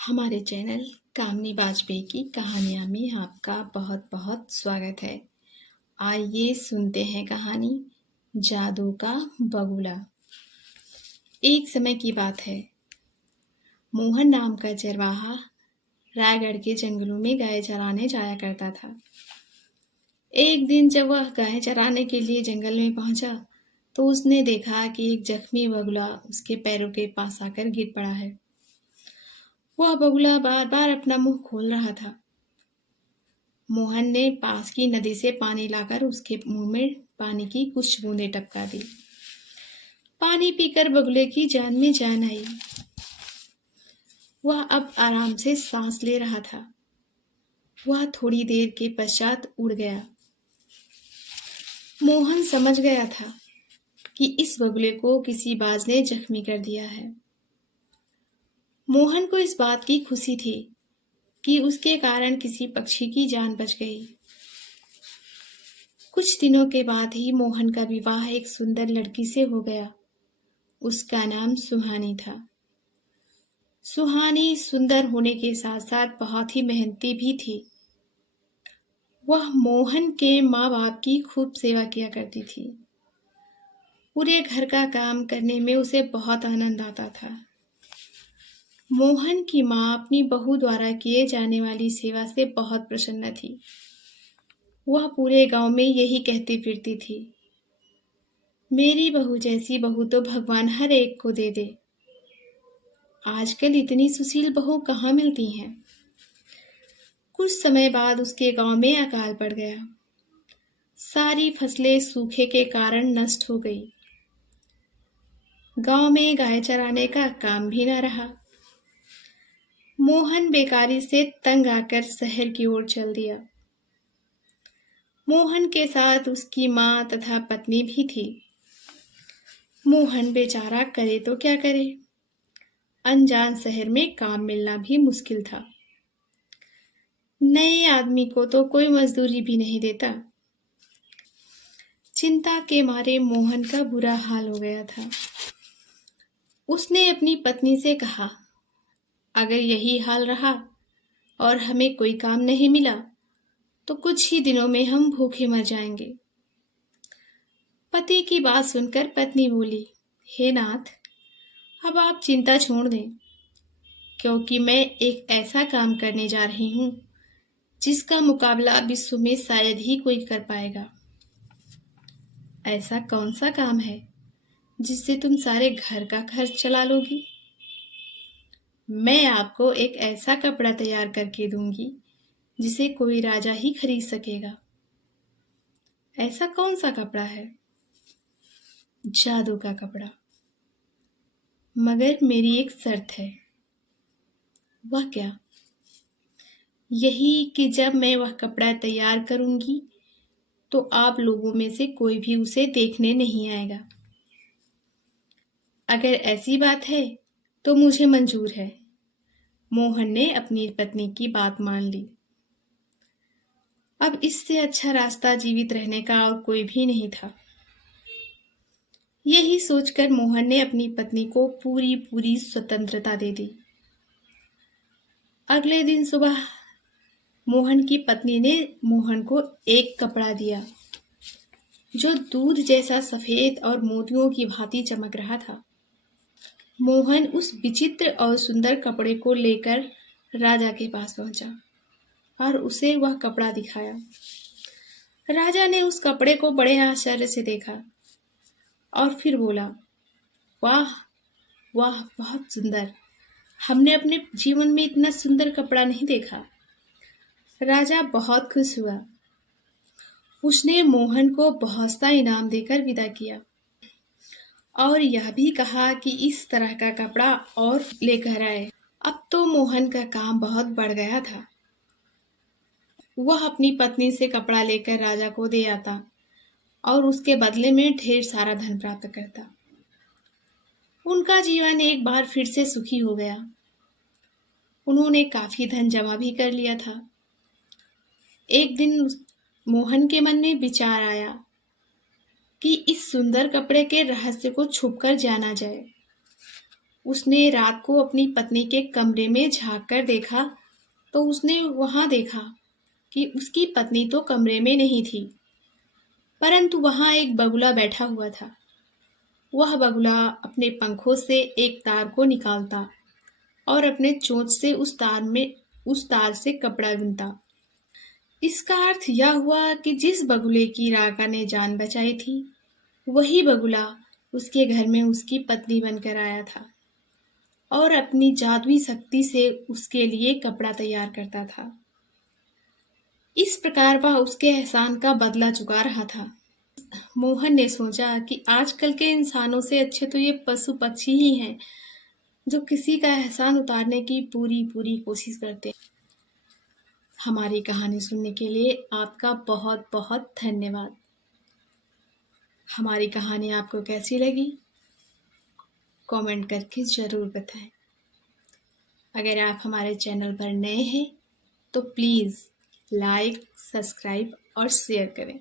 हमारे चैनल कामनी वाजपेयी की कहानियाँ में आपका बहुत बहुत स्वागत है। आइए सुनते हैं कहानी जादू का बगुला। एक समय की बात है। मोहन नाम का चरवाहा रायगढ़ के जंगलों में गाय चराने जाया करता था। एक दिन जब वह गाय चराने के लिए जंगल में पहुंचा तो उसने देखा कि एक जख्मी बगुला उसके पैरों के पास आकर गिर पड़ा है। वह बगुला बार बार अपना मुंह खोल रहा था। मोहन ने पास की नदी से पानी लाकर उसके मुंह में पानी की कुछ बूंदें टपका दी। पानी पीकर बगुले की जान में जान आई। वह अब आराम से सांस ले रहा था। वह थोड़ी देर के पश्चात उड़ गया। मोहन समझ गया था कि इस बगुले को किसी बाज ने जख्मी कर दिया है। मोहन को इस बात की खुशी थी कि उसके कारण किसी पक्षी की जान बच गई। कुछ दिनों के बाद ही मोहन का विवाह एक सुंदर लड़की से हो गया। उसका नाम सुहानी था। सुहानी सुंदर होने के साथ साथ बहुत ही मेहनती भी थी। वह मोहन के माँ बाप की खूब सेवा किया करती थी। पूरे घर का काम करने में उसे बहुत आनंद आता था। मोहन की माँ अपनी बहू द्वारा किए जाने वाली सेवा से बहुत प्रसन्न थी। वह पूरे गांव में यही कहती फिरती थी, मेरी बहू जैसी बहू तो भगवान हर एक को दे दे। आजकल इतनी सुशील बहू कहाँ मिलती हैं। कुछ समय बाद उसके गांव में अकाल पड़ गया। सारी फसलें सूखे के कारण नष्ट हो गई। गांव में गाय चराने का काम भी न रहा। मोहन बेकारी से तंग आकर शहर की ओर चल दिया। मोहन के साथ उसकी माँ तथा पत्नी भी थी। मोहन बेचारा करे तो क्या करे। अनजान शहर में काम मिलना भी मुश्किल था। नए आदमी को तो कोई मजदूरी भी नहीं देता। चिंता के मारे मोहन का बुरा हाल हो गया था। उसने अपनी पत्नी से कहा, अगर यही हाल रहा और हमें कोई काम नहीं मिला तो कुछ ही दिनों में हम भूखे मर जाएंगे। पति की बात सुनकर पत्नी बोली, हे नाथ, अब आप चिंता छोड़ दें, क्योंकि मैं एक ऐसा काम करने जा रही हूँ जिसका मुकाबला विश्व में शायद ही कोई कर पाएगा। ऐसा कौन सा काम है जिससे तुम सारे घर का खर्च चला लोगी? मैं आपको एक ऐसा कपड़ा तैयार करके दूंगी जिसे कोई राजा ही खरीद सकेगा। ऐसा कौन सा कपड़ा है? जादू का कपड़ा। मगर मेरी एक शर्त है। वह क्या? यही कि जब मैं वह कपड़ा तैयार करूंगी तो आप लोगों में से कोई भी उसे देखने नहीं आएगा। अगर ऐसी बात है तो मुझे मंजूर है। मोहन ने अपनी पत्नी की बात मान ली। अब इससे अच्छा रास्ता जीवित रहने का और कोई भी नहीं था। यही सोचकर मोहन ने अपनी पत्नी को पूरी पूरी स्वतंत्रता दे दी। अगले दिन सुबह मोहन की पत्नी ने मोहन को एक कपड़ा दिया जो दूध जैसा सफेद और मोतियों की भांति चमक रहा था। मोहन उस विचित्र और सुंदर कपड़े को लेकर राजा के पास पहुंचा और उसे वह कपड़ा दिखाया। राजा ने उस कपड़े को बड़े आश्चर्य से देखा और फिर बोला, वाह वाह, बहुत सुंदर। हमने अपने जीवन में इतना सुंदर कपड़ा नहीं देखा। राजा बहुत खुश हुआ। उसने मोहन को बहुत सा इनाम देकर विदा किया और यह भी कहा कि इस तरह का कपड़ा और लेकर आए। अब तो मोहन का काम बहुत बढ़ गया था। वह अपनी पत्नी से कपड़ा लेकर राजा को दे आता और उसके बदले में ढेर सारा धन प्राप्त करता। उनका जीवन एक बार फिर से सुखी हो गया। उन्होंने काफी धन जमा भी कर लिया था। एक दिन मोहन के मन में विचार आया कि इस सुंदर कपड़े के रहस्य को छुपकर जाना जाए। उसने रात को अपनी पत्नी के कमरे में झांक कर देखा तो उसने वहां देखा कि उसकी पत्नी तो कमरे में नहीं थी, परंतु वहां एक बगुला बैठा हुआ था। वह बगुला अपने पंखों से एक तार को निकालता और अपने चोंच से उस तार से कपड़ा बुनता। इसका अर्थ यह हुआ कि जिस बगुले की राका ने जान बचाई थी, वही बगुला उसके घर में उसकी पत्नी बनकर आया था और अपनी जादुई शक्ति से उसके लिए कपड़ा तैयार करता था। इस प्रकार वह उसके एहसान का बदला चुका रहा था। मोहन ने सोचा कि आजकल के इंसानों से अच्छे तो ये पशु पक्षी ही हैं, जो किसी का एहसान उतारने की पूरी पूरी कोशिश करते हैं। हमारी कहानी सुनने के लिए आपका बहुत बहुत धन्यवाद। हमारी कहानी आपको कैसी लगी, कमेंट करके ज़रूर बताएं। अगर आप हमारे चैनल पर नए हैं तो प्लीज़ लाइक, सब्सक्राइब और शेयर करें।